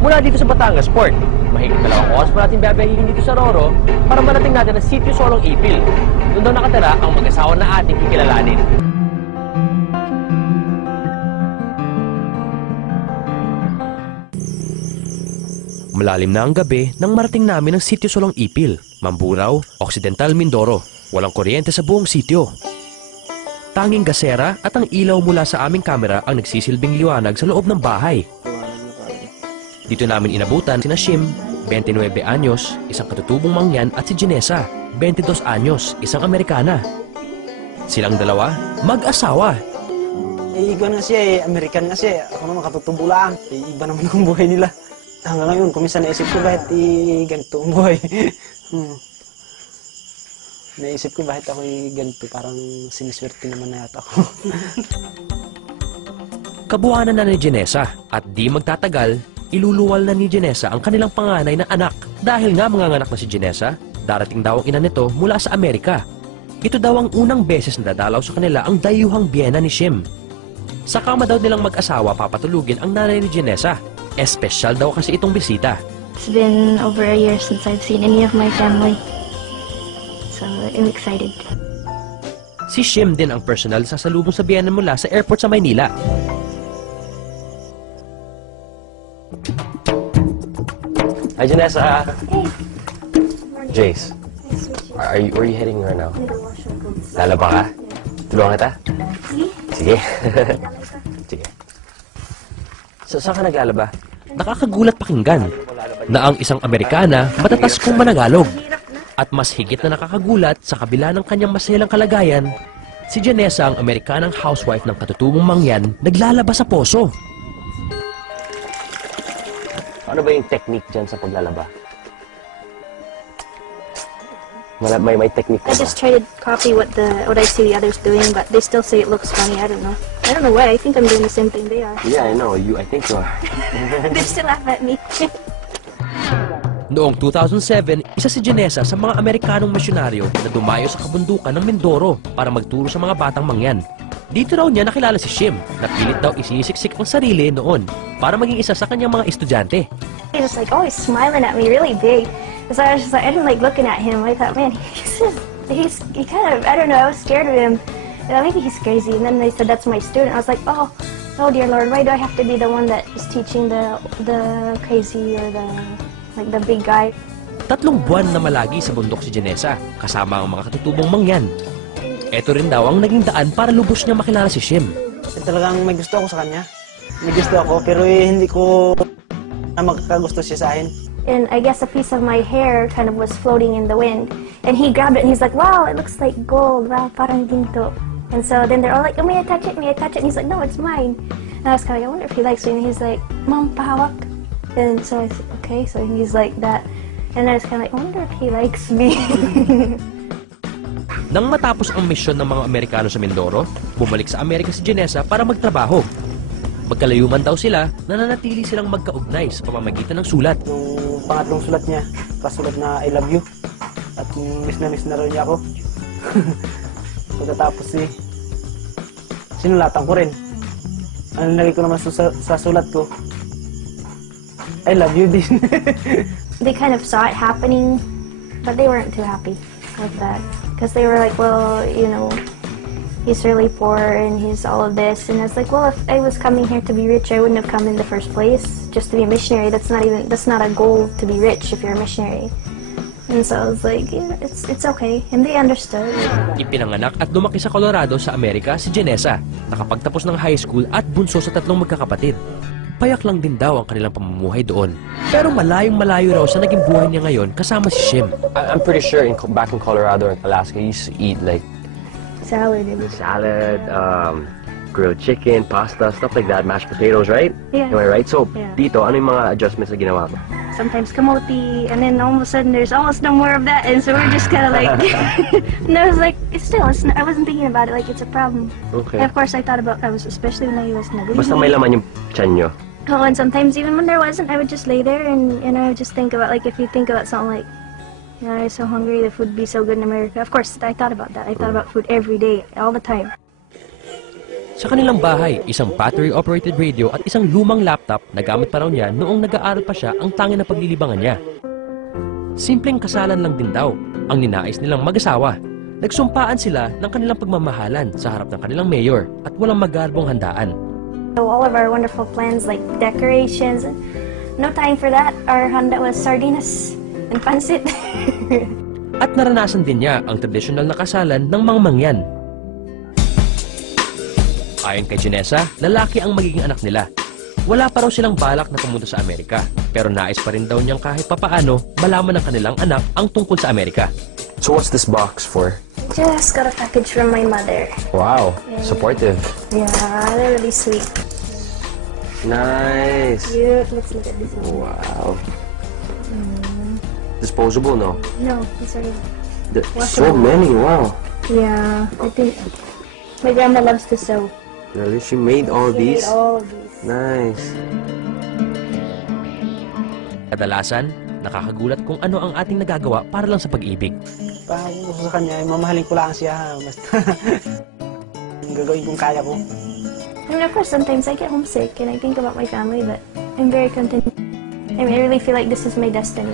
Mula dito sa Batangas Port, mahigit 2 oras pa natin babahihin dito sa Roro para marating natin ang Sitio Solong Ipil. Doon daw nakatira ang mag-asawa na ating kikilalanin. Malalim na ang gabi nang marating namin ang Sitio Solong Ipil, Mamburao, Occidental Mindoro. Walang kuryente sa buong sitio. Tanging gasera at ang ilaw mula sa aming kamera ang nagsisilbing liwanag sa loob ng bahay. Dito namin inabutan sina Shim, 29 anyos, isang katutubong mangyan, at si Ginesa, 22 anyos, isang Amerikana. Silang dalawa, mag-asawa. Iba nga siya American nga siya. Ako naman katutubo lang. Iba naman ang buhay nila. Hanggang ngayon, kuminsan naisip ko bakit ganito ang buhay. Naisip ko bakit ako ganito, parang siniswerte naman na yata ako. Kabuhanan na ni Ginesa at di magtatagal, iluluwal na ni Ginesa ang kanilang panganay na anak. Dahil nga manganganak na si Ginesa, darating daw ang ina nito mula sa Amerika. Ito daw ang unang beses na dadalaw sa kanila ang dayuhang biyena ni Shim. Sa kama daw nilang mag-asawa papatulugin ang nanay ni Ginesa. Espesyal daw kasi itong bisita. It's been over a year since I've seen any of my family. So, I'm excited. Si Shim din ang personal sasalubong sa biyena mula sa airport sa Maynila. Hi, Ginesa. Hey. Jace. Where are you heading right now? Lalaba ka? Tulungan kita? Sige. Sige. Saan ka naglalaba? Nakakagulat pakinggan na ang isang Amerikana matatas kong managalog. At mas higit na nakakagulat sa kabila ng kanyang maselang kalagayan, si Ginesa, ang Amerikanang housewife ng katutubong mangyan, naglalaba sa poso. Ano ba yung technique dyan sa paglalaba? May technique I ka ba? just try to copy what I see the others doing, but they still say it looks funny. I don't know. I don't know why. I think I'm doing the same thing they are. Yeah, I know. I think you are. They still laugh at me. Noong 2007, isa si Ginesa sa mga Amerikanong misyonaryo na dumayo sa kabundukan ng Mindoro para magturo sa mga batang mangyan. Dito raw niya nakilala si Shim na pilit daw isisiksik ang sarili noon para maging isa sa kanyang mga estudyante. He was like always smiling at me really big. So I was just like, I didn't like looking at him. I thought, man, he kind of, I don't know, I was scared of him. Maybe he's crazy. And then they said, that's my student. I was like, oh dear Lord, why do I have to be the one that is teaching the crazy or the big guy? 3 buwan na malagi sa bundok si Ginesa, kasama ang mga katutubong mangyan. Ito rin daw ang naging daan para lubos niya makilala si Shim. Talagang may gusto ako sa kanya. May gusto ako, pero hindi ko na magkakagusto siya sa akin. And I guess a piece of my hair kind of was floating in the wind. And he grabbed it and he's like, wow, it looks like gold. Wow, parang ginto. And so then they're all like, oh, may I touch it? May I touch it? And he's like, no, it's mine. And I was kind of like, I wonder if he likes me. And he's like, Mom, pahawak. And so I said, okay. So he's like that. And I was kind of like, I wonder if he likes me. Nang matapos ang misyon ng mga Amerikano sa Mindoro, bumalik sa Amerika si Ginesa para magtrabaho. Magkalayuman daw sila, nananatili silang magkaugnay sa pamamagitan ng sulat. Yung pangatlong sulat niya, kasulat na I love you. At miss na rin niya ako. Pagkatapos sinulatan ko rin. Ang nilagay ko naman sa sulat ko, I love you din. They kind of saw it happening, but they weren't too happy with that. Because they were like, well, you know, he's really poor and he's all of this. And I was like, well, if I was coming here to be rich, I wouldn't have come in the first place just to be a missionary. That's not a goal to be rich if you're a missionary. And so I was like, yeah, it's okay. And they understood. Ipinanganak at lumaki sa Colorado sa Amerika si Ginesa, nakapagtapos ng high school at bunso sa 3 magkakapatid. Payak lang din daw ang kanilang pamumuhay doon. Pero malayong-malayo raw sa naging buhay niya ngayon kasama si Shim. I'm pretty sure back in Colorado and Alaska, you used to eat like Salad. Grilled chicken, pasta, stuff like that, mashed potatoes, right? Yeah. Am I right? So, Yeah. dito, ano yung mga adjustments na ginawa mo? Sometimes kamote, and then all of a sudden there's almost no more of that, and so we're just kind of like, and I was like, I wasn't thinking about it like it's a problem. Okay. And of course I thought about, especially when I was nagli. Basta may laman yung tiyan nyo. Oh, and sometimes even when there wasn't, I would just lay there and I would just think about, like, if you think about something like, you know, I'm so hungry, the food would be so good in America. Of course, I thought about that. I thought about food every day, all the time. Sa kanilang bahay, isang battery-operated radio at isang lumang laptop na gamit pa raw niya noong nag-aaral pa siya ang tanging na paglilibangan niya. Simpleng kasalan lang din daw ang ninais nilang mag-asawa. Nagsumpaan sila ng kanilang pagmamahalan sa harap ng kanilang mayor at walang magarbong handaan. So all of our wonderful plans like decorations, no time for that. Our handa was sardinas and pancit. At naranasan din niya ang tradisyonal na kasalan ng mga mangyan. Ayon kay Janessa, lalaki ang magiging anak nila. Wala pa raw silang balak na pumunta sa Amerika, pero nais pa rin daw niyang kahit papaano malaman ng kanilang anak ang tungkol sa Amerika. So what's this box for? Just got a package from my mother. Wow, supportive. Yeah, they're really sweet. Nice. Cute. Let's look at this one. Wow. Disposable, no? No, it's already. So many, wow. Yeah, I think my grandma loves to sew. Really? She made all She made these? all of these. Nice. Kadalasan, nakakagulat kung ano ang ating nagagawa para lang sa pag-ibig. Pag gusto sa kanya, mamahalin ko lang siya. Basta gagawin kong kaya ko. I mean, of course, sometimes I get homesick and I think about my family, but I'm very content. I mean, I really feel like this is my destiny.